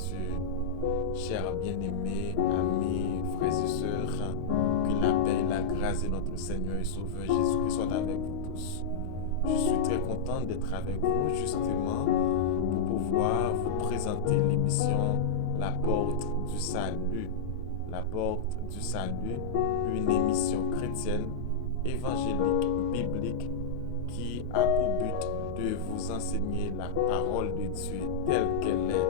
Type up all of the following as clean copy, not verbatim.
Dieu. Chers bien-aimés, amis, frères et sœurs, que la paix et la grâce de notre Seigneur et Sauveur Jésus-Christ soient avec vous tous. Je suis très content d'être avec vous justement pour pouvoir vous présenter l'émission La Porte du Salut. La Porte du Salut, une émission chrétienne, évangélique, biblique qui a pour but de vous enseigner la parole de Dieu telle qu'elle est.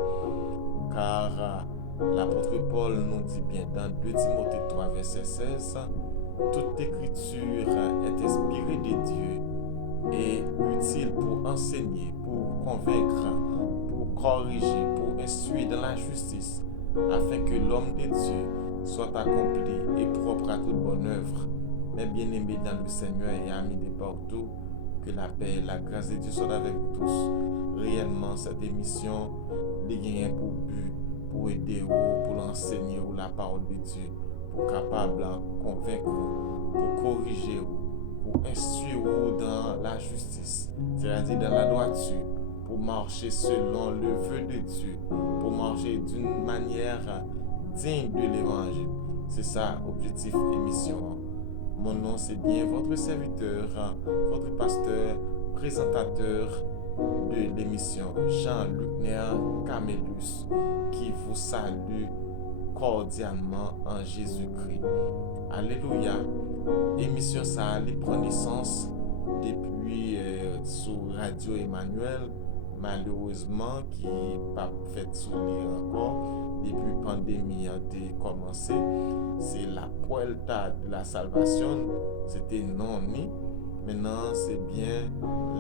Car l'apôtre Paul nous dit bien dans 2 Timothée 3, verset 16, toute écriture est inspirée de Dieu et utile pour enseigner, pour convaincre, pour corriger, pour instruire dans la justice, afin que l'homme de Dieu soit accompli et propre à toute bonne œuvre. Mes bien-aimés dans le Seigneur et amis de partout, que la paix et la grâce de Dieu soient avec vous tous. Réellement, cette émission les gagne pour but, pour aider vous, pour l'enseigner la parole de Dieu, pour capable convaincre vous, pour corriger vous, pour instruire vous dans la justice, c'est-à-dire dans la droiture, pour marcher selon le vœu de Dieu, pour marcher d'une manière digne de l'évangile. C'est ça, objectif émission. Mon nom, c'est bien votre serviteur, votre pasteur, présentateur de l'émission, Jean-Luc Camelus, qui vous salue cordialement en Jésus-Christ. Alléluia. Émission ça les prend naissance depuis sur Radio Emmanuel, malheureusement qui pas fait souligner encore depuis la pandémie a commencé. C'est la Puerta de la Salvation, c'était non ni. Maintenant, c'est bien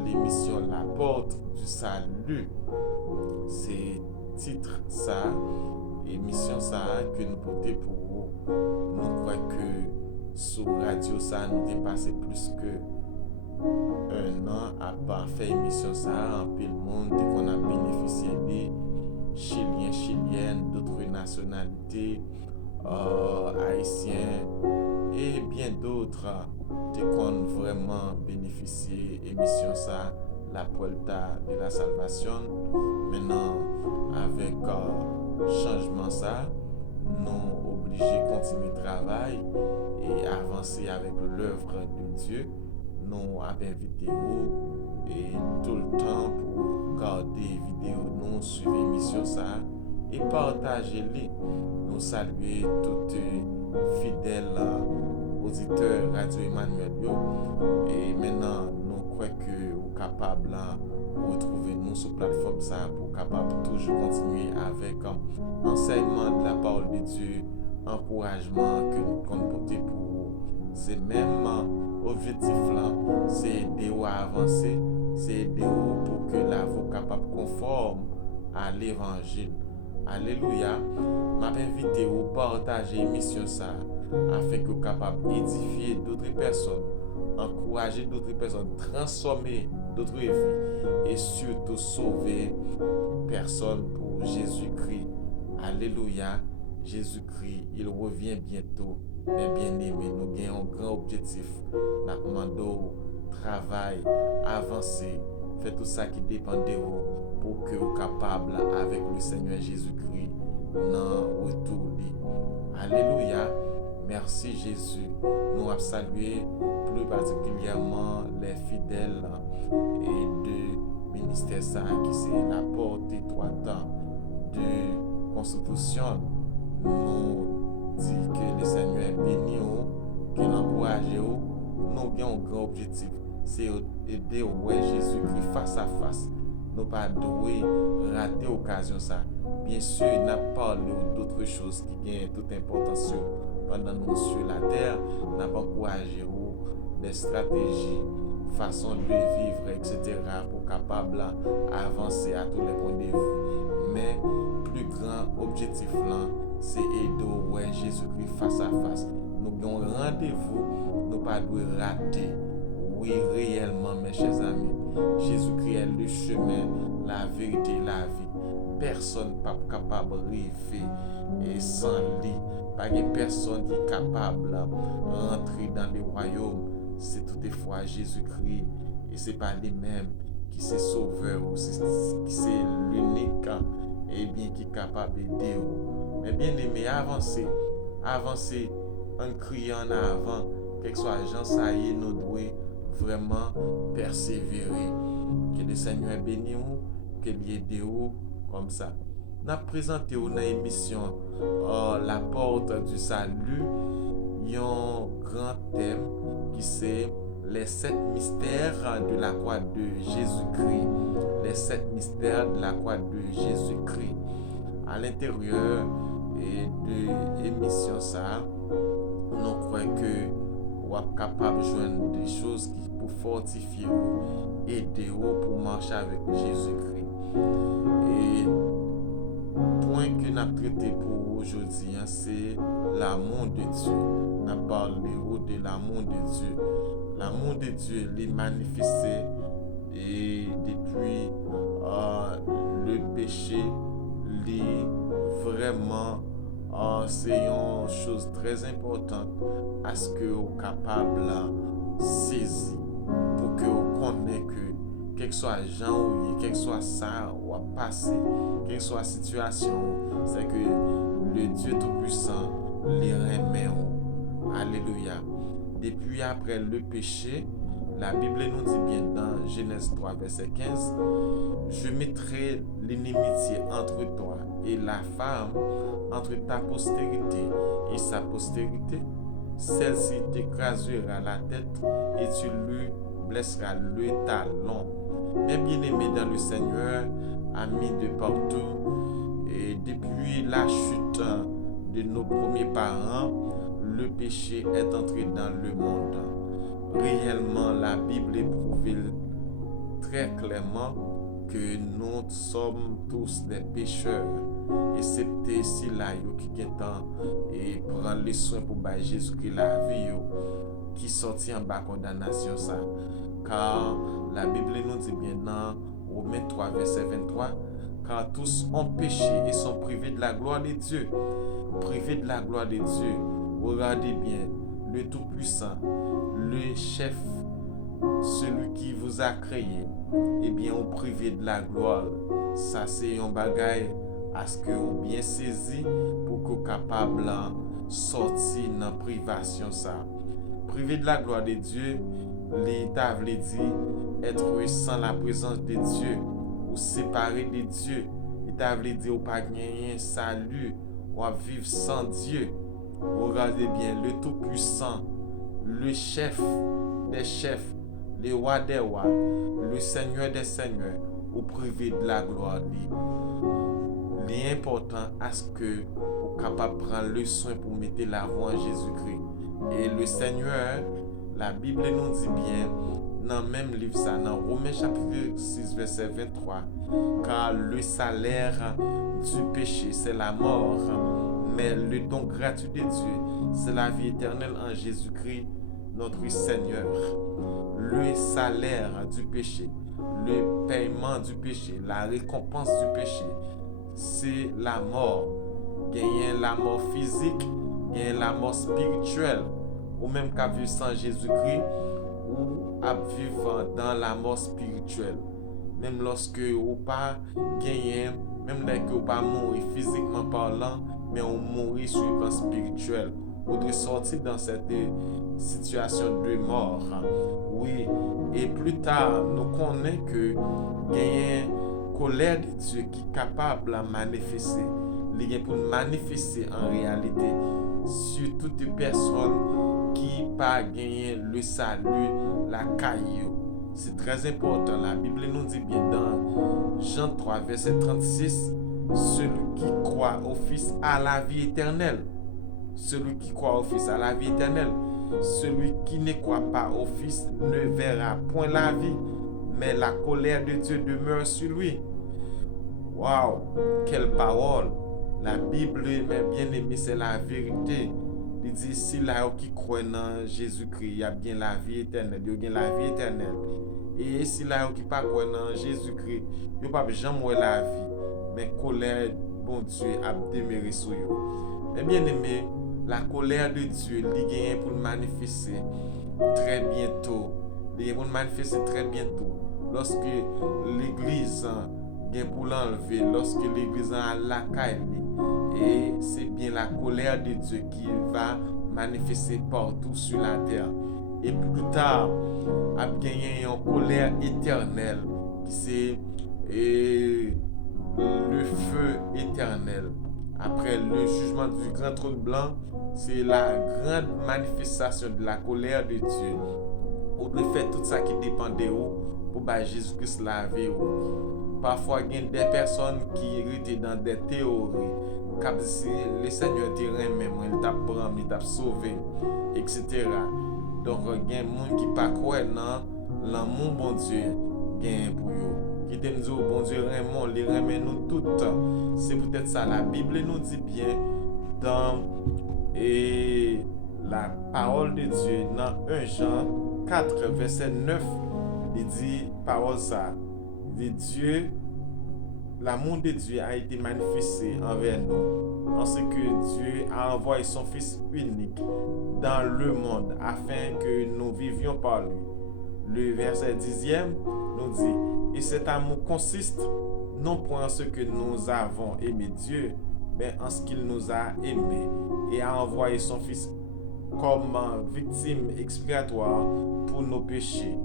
l'émission La Porte du Salut. C'est titre ça, émission ça que nous portons pour vous. Nous croyons que sur radio ça nous dépassé plus que un an à part faire émission ça en pile monde qu'on a bénéficié des Chiliens, Chiliennes, d'autres nationalités, Haïtiens et bien d'autres qui ont vraiment bénéficié émission ça, la Puerta de la Salvation. Maintenant, avec changement ça, nous obligés de continuer le travail et avancer avec l'œuvre de Dieu. Nous avons invité vous et tout le temps pour garder vidéo nous suivre l'émission ça et partager les. Nous saluer toutes fidèles auditeurs Radio Emmanuel et maintenant nous croyons que vous capable de retrouver nous sur plateforme ça pour capable toujours continuer avec enseignement de la parole de Dieu, encouragement que nous comptons pour vous. C'est même objectif là, c'est aider vous à avancer, c'est aider vous pour que la vous capable conforme à l'évangile. Alléluia. M'a invité vous partager l'émission ça afin que vous capable d'édifier d'autres personnes, encourager d'autres personnes, transformer d'autres vies et surtout sauver personnes pour Jésus-Christ. Alléluia. Jésus-Christ, il revient bientôt. Mes bien-aimés, nous gagnons un grand objectif. Nous demandons travail, avancer, faire tout ça qui dépend de vous pour que vous capables avec le Seigneur Jésus-Christ n'en retourner. Alléluia. Merci Jésus. Nous avons salué plus particulièrement les fidèles et de ministère ça qui c'est la porte étroite de constitution. Nous dit que le Seigneur est béni, qu'il encourage, nous avons un grand objectif, c'est aider Jésus-Christ face à face. Nous ne devons pas rater l'occasion ça. Bien sûr, il n'a pas parlé d'autres choses qui gagnent toute importance pendant nous sur la terre. Nous avons encouragé des stratégies, façon de vivre, etc. pour capable avancer à tous les points de vue. Mais plus grand objectif là, c'est aider Jésus-Christ face à face. Nous avons rendez-vous, nous ne devons pas rater. Oui, réellement, mes chers amis, Jésus-Christ est le chemin, la vérité, la vie. Personne n'est pas capable de rêver et sans lui. Pas de personne qui est capable de rentrer dans le royaume. C'est toutefois Jésus-Christ et ce n'est pas lui-même qui est sauveur, qui c'est l'unique et bien qui est capable d'aider. Mais bien aimé, avancer en criant en avant, quel que soit Jean, ça y est, nous devons vraiment persévérer. Que le Seigneur bénisse nous, que lui aide nous comme ça. Nous avons présenté dans l'émission La porte du salut, un grand thème qui c'est les 7 mystères de la croix de Jésus-Christ. Les 7 mystères de la croix de Jésus-Christ. À l'intérieur de l'émission, ça, nous croyons que vous êtes capable de joindre des choses qui pour fortifier vous, aider vous pour marcher avec Jésus-Christ. Et point que nous avons traité pour aujourd'hui, c'est l'amour de Dieu. Nous avons parlé de l'amour de Dieu. L'amour de Dieu est manifesté et depuis le péché, vraiment c'est une chose très importante à ce que vous êtes capable de saisir pour que vous connaissiez que quel que soit gens ou quel que soit ça ou à passer, quelle que soit la situation, c'est que le Dieu Tout-Puissant les remet. Alléluia. Depuis après le péché, la Bible nous dit bien dans Genèse 3, verset 15, je mettrai l'inimitié entre toi et la femme, entre ta postérité et sa postérité. Celle-ci t'écrasera la tête et tu lui blesseras le talon. Mais bien aimé dans le Seigneur, amis de partout, et depuis la chute de nos premiers parents, le péché est entré dans le monde. Réellement, la Bible éprouve très clairement que nous sommes tous des pécheurs, excepté si là qui est et prendre les soins pour Jésus-Christ la vie qui sortit en bas condamnation ça. Car la Bible nous dit bien dans Romains 3 verset 23, car tous ont péché et sont privés de la gloire de Dieu. Privés de la gloire de Dieu. Regardez bien, le Tout-Puissant, le chef, celui qui vous a créé, eh bien, on privé de la gloire. Ça, c'est un bagage à ce que vous bien saisi pour que vous capable de sortir dans la privation. Ça. Privé de la gloire de Dieu, l'État veut dire être sans la présence de Dieu ou séparé de Dieu. L'État veut dire ou pas gagner salut ou vivre sans Dieu. Regardez bien, le Tout-Puissant, le chef des chefs, le roi des rois, le Seigneur des seigneurs, au privé de la gloire. L'important est ce que vous êtes capable de prendre le soin pour mettre la voix en Jésus-Christ. Et le Seigneur, la Bible nous dit bien, dans le même livre, ça, dans Romains chapitre 6, verset 23, car le salaire du péché, c'est la mort. Mais le don gratuit de Dieu, c'est la vie éternelle en Jésus-Christ, notre Seigneur. Le salaire du péché, le paiement du péché, la récompense du péché, c'est la mort. Gagner la mort physique, gagner la mort spirituelle, ou même qu'à vivre sans Jésus-Christ, ou à vivre dans la mort spirituelle. Même lorsque vous pas gagner, même lorsque vous pas mourir physiquement parlant, mais on mourit sur le plan spirituel. On doit sortir dans cette situation de mort. Oui, et plus tard, nous connaissons que il y a une colère de Dieu qui est capable de manifester. Il y a pour manifester en réalité sur toute personne qui n'a pas gagné le salut, la caillou. C'est très important. La Bible nous dit bien dans Jean 3, verset 36, celui qui croit au Fils a la vie éternelle. Celui qui croit au Fils a la vie éternelle. Celui qui ne croit pas au Fils ne verra point la vie, mais la colère de Dieu demeure sur lui. Waouh, quelle parole! La Bible, mes bien-aimés, c'est la vérité. Il dit, si là qui croit en Jésus-Christ, il y a bien la vie éternelle, il y a la vie éternelle. Et si là qui pas croit en Jésus-Christ, il n'y a pas jamais la vie. Mais colère, bon Dieu, a demeuré sur eux. Mais bien aimé, la colère de Dieu, il y a pour manifester très bientôt. Il y a pour manifester très bientôt. Lorsque l'Église gen pour l'enlever lorsque l'église a la caille. Et c'est bien la colère de Dieu qui va manifester partout sur la terre. Et plus tard, a gagné une colère éternelle qui c'est le feu éternel. Après le jugement du grand trône blanc, c'est la grande manifestation de la colère de Dieu. Ou de faire tout ça qui dépend de vous pour que Jésus-Christ laver vous. Parfois, il y a des personnes qui étaient dans des théories. Comme si le Seigneur te remet, il t'a pris, il t'a sauvé, etc. Donc, il y a des gens qui ne croient pas dans l'amour bon Dieu pour eux. Qui te dit, bon Dieu, il remet nous toutes. C'est peut-être ça. La Bible nous dit bien dans la parole de Dieu, dans 1 Jean 4, verset 9, il dit, parole ça, il dit Dieu, l'amour de Dieu a été manifesté envers nous, en ce que Dieu a envoyé son Fils unique dans le monde afin que nous vivions par lui. Le verset 10e nous dit, et cet amour consiste non point en ce que nous avons aimé Dieu, mais en ce qu'il nous a aimés et a envoyé son Fils comme victime expiatoire pour nos péchés.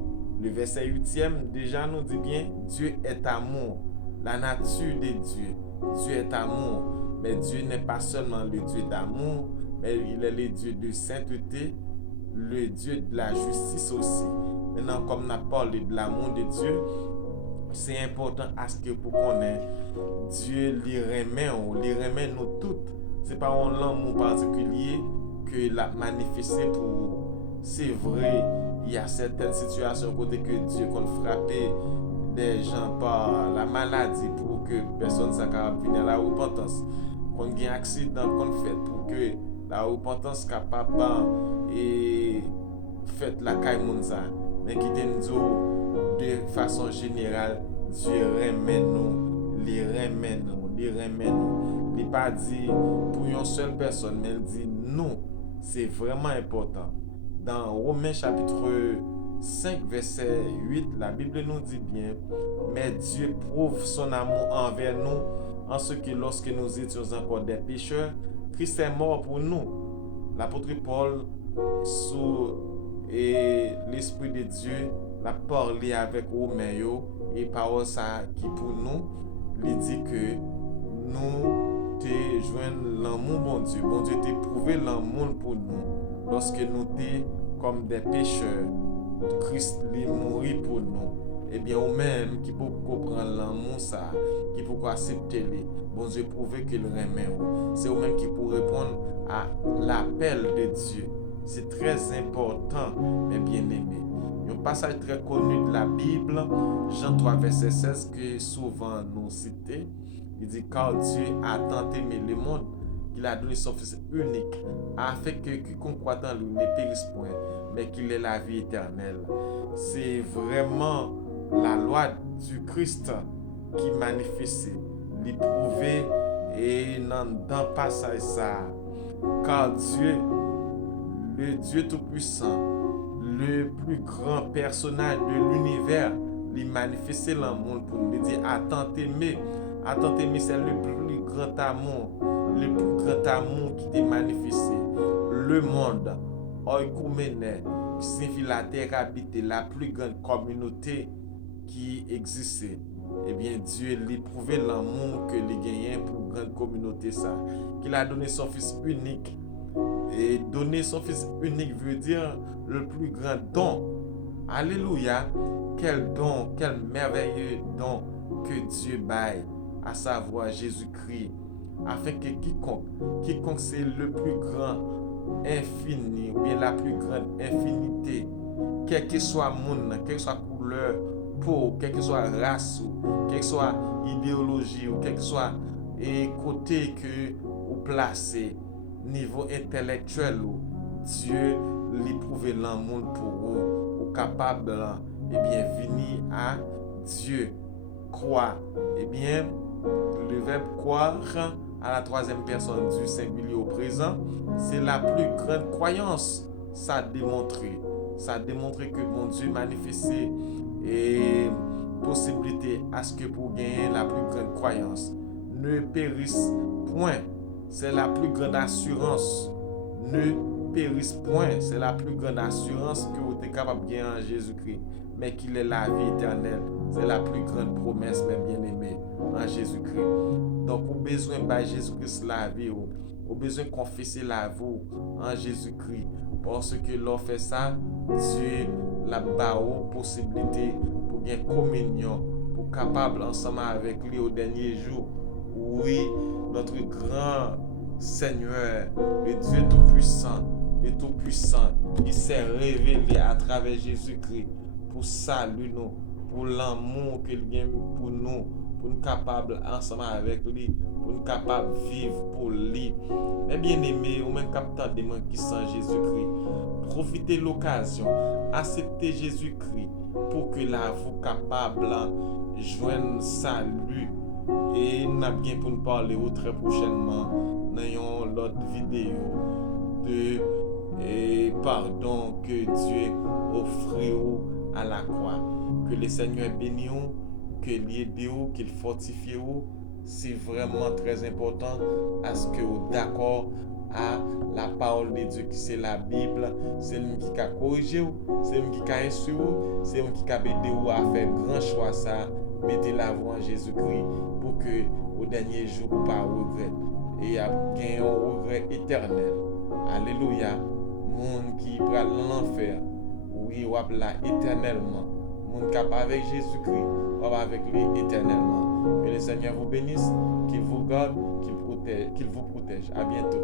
Le verset 8e déjà nous dit bien, Dieu est amour. La nature de Dieu. Dieu est amour. Mais Dieu n'est pas seulement le Dieu d'amour, mais il est le Dieu de sainteté, le Dieu de la justice aussi. Maintenant, comme on a parlé de l'amour de Dieu, c'est important à ce que pour qu'on ait Dieu les remet nous toutes. C'est pas un amour particulier que l'a manifesté pour. C'est vrai, il y a certaines situations côté que Dieu qu'on frappé des gens par la maladie pour que personne ne capable venir à la repentance. Qu'on ait un accident qu'on fait pour que la repentance capable et fait la caille monza. Mais qui dit de façon générale, Dieu remet nous, les remet nous. Il n'est pas dit pour une seule personne, mais il dit nous. C'est vraiment important. Dans Romains chapitre 5, verset 8, la Bible nous dit bien, mais Dieu prouve son amour envers nous en ce que lorsque nous étions encore des pécheurs, Christ est mort pour nous. L'apôtre Paul, sous l'Esprit de Dieu, l'a parlé avec Romains et parole ça qui pour nous, il dit que nous te joignent l'amour bon Dieu. Bon Dieu t'a prouvé l'amour pour nous lorsque nous t'es comme des pécheurs. Christ est mort pour nous. Et bien, ou même qui peut comprendre l'amour ça, qui peut accepter les. Bon Dieu prouve qu'il remet. C'est ou même qui peut répondre à l'appel de Dieu. C'est très important, mes bien-aimés. Un passage très connu de la Bible, Jean 3, verset 16, que souvent nous citons. Il dit, car Dieu a tant aimé le monde qu'il a donné son Fils unique, afin que quiconque croit en lui ne périsse point, mais qu'il ait la vie éternelle. C'est vraiment la loi du Christ qui manifeste, l'éprouver et dans le passage ça. Car Dieu, le Dieu Tout-Puissant, le plus grand personnage de l'univers, il manifeste l'amour pour nous. Il dit, à tant aimer, c'est le plus grand amour. Le plus grand amour qui t'est manifesté. Le monde, oikoumene, qui signifie la terre habitée, la plus grande communauté qui existait. Eh bien, Dieu lui prouvé l'amour que les gagnants pour grande communauté ça. Qu'il a donné son Fils unique. Et donner son Fils unique veut dire le plus grand don. Alléluia. Quel don, quel merveilleux don que Dieu baille, à savoir Jésus-Christ, afin que quiconque c'est le plus grand infini, ou bien la plus grande infinité, quel que soit monde, quelle que soit couleur, peau, quelle que soit race, quelle que soit idéologie, ou quel que soit côté que vous placez, niveau intellectuel, Dieu lui prouve l'amour pour vous, ou capable, et bien venir à Dieu. Croire. Eh bien, le verbe croire à la troisième personne du singulier au présent, c'est la plus grande croyance. Ça a démontré que bon Dieu manifesté et possibilité à ce que pour gagner la plus grande croyance ne périsse point. C'est la plus grande assurance. Ne périsse point. C'est la plus grande assurance que vous êtes capable de gagner en Jésus-Christ. Mais qu'il est la vie éternelle. C'est la plus grande promesse, mes bien-aimés, en Jésus-Christ. Donc, vous avez besoin de Jésus-Christ la vie. Vous avez besoin de confesser la vie en Jésus-Christ. Parce que l'on fait ça, Dieu la possibilité pour gagner communion, pour capable ensemble avec lui au dernier jour. Oui, notre grand Seigneur, le Dieu Tout-Puissant, qui s'est révélé à travers Jésus-Christ pour saluer nous, pour l'amour qu'il a pour nous capables ensemble avec lui, pour nous capables de vivre pour lui. Mais bien aimé, ou même capable de moi qui sont Jésus-Christ, profitez de l'occasion, acceptez Jésus-Christ pour que là vous capable de joindre salut. Et nous avons bien pour nous parler très prochainement dans l'autre vidéo de pardon que Dieu offre à la croix. Que le Seigneur bénisse, que l'aide, qu'il fortifie. C'est vraiment très important à ce que vous d'accord à la parole de Dieu qui c'est la Bible. C'est lui qui a corrigé, c'est lui qui a instruit, c'est lui qui a aidé à faire grand choix ça. Mettez la voix en Jésus-Christ pour que au dernier jour vous pas regret et gagner un regret éternel. Alléluia. Monde qui prend l'enfer, oui, ou là éternellement. Monde qui avec Jésus-Christ, ou avec lui éternellement. Que le Seigneur vous bénisse, qu'il vous garde, qu'il vous protège. À bientôt.